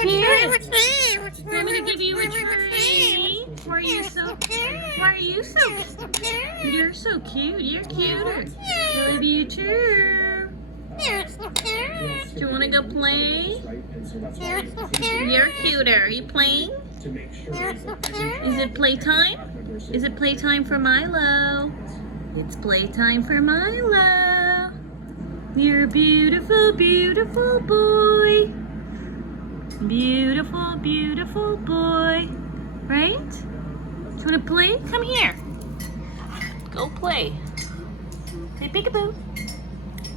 cute. I'm gonna give you a treat. Why are you so You're so cute. You're cuter. I love you too. Do you wanna go play? You're cuter. Are you playing? Is it playtime? Is it playtime for Milo? It's playtime for Milo. You're a beautiful, beautiful boy. Beautiful, beautiful boy. Right? Do you want to play? Come here. Go play. Say peekaboo.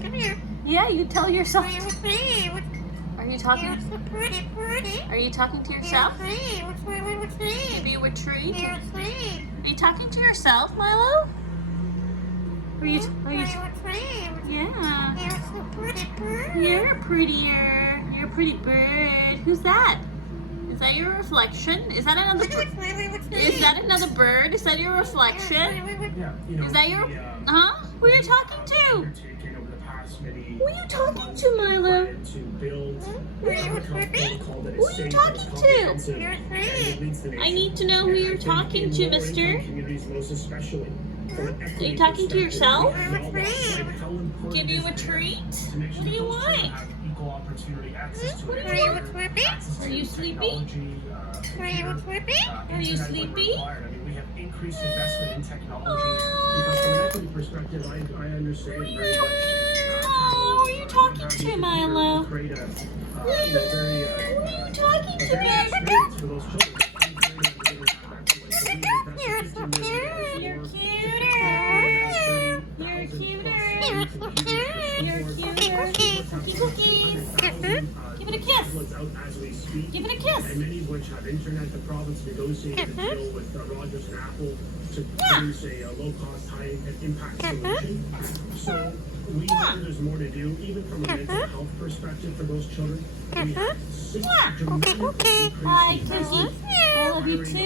Come here. Yeah, you tell yourself. Are you talking? Are you talking to yourself? Give you a treat? Are you talking to yourself, Milo? Yeah. You're prettier. You're a pretty bird. Who's that? Is that your reflection? Is that another bird? Is that another bird? Is that your reflection? Is that your... Huh? Who are you talking to? Who are you talking to, Milo? Who are you talking to? I need to know who you're talking to, mister. Are you talking to yourself? Give you a treat? What do you want? What do you want? Are you sleepy? Are you sleepy? We have increased investment in technology because from an equity perspective, I understand very much. Who are you talking to, Milo? Who are you talking to, Milo? You're cuter. You're cuter. You're cuter. Cookies. Give it a kiss. Give it a kiss. And many of which have internet. The province negotiated a deal with Rogers and Apple to produce a low-cost, high-impact solution. So we know there's more to do, even from a mental health perspective for those children. We have dramatically Hi, Cookie. I love you too.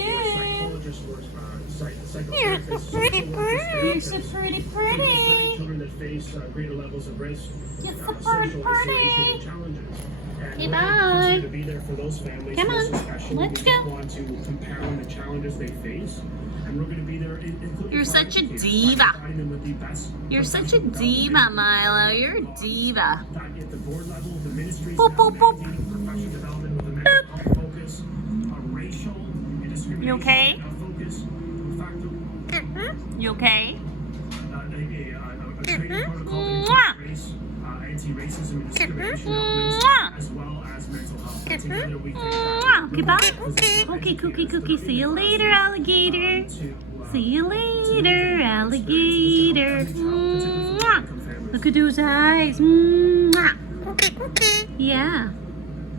You're so pretty, pretty. Children that face greater levels of risk, You're so pretty, pretty. challenges. Okay, bye. To be there for those families. Come on, let's go. We want to compound the challenges they face, and we're going to be there. You're such a diva. You're such a diva, Milo. You're a diva. At the board level, the ministries Boop, boop, boop. professional development with a mental health focus, a racial and discrimination You okay? focus. In fact, You okay? a training protocol Mwah. that includes race, anti-racism and discrimination elements, Mwah. as well as mental health. Together we think Okay, bye. Okay, Cookie. See you later, alligator. See you later, alligator. Mwah. Look at those eyes. Mwah. Yeah.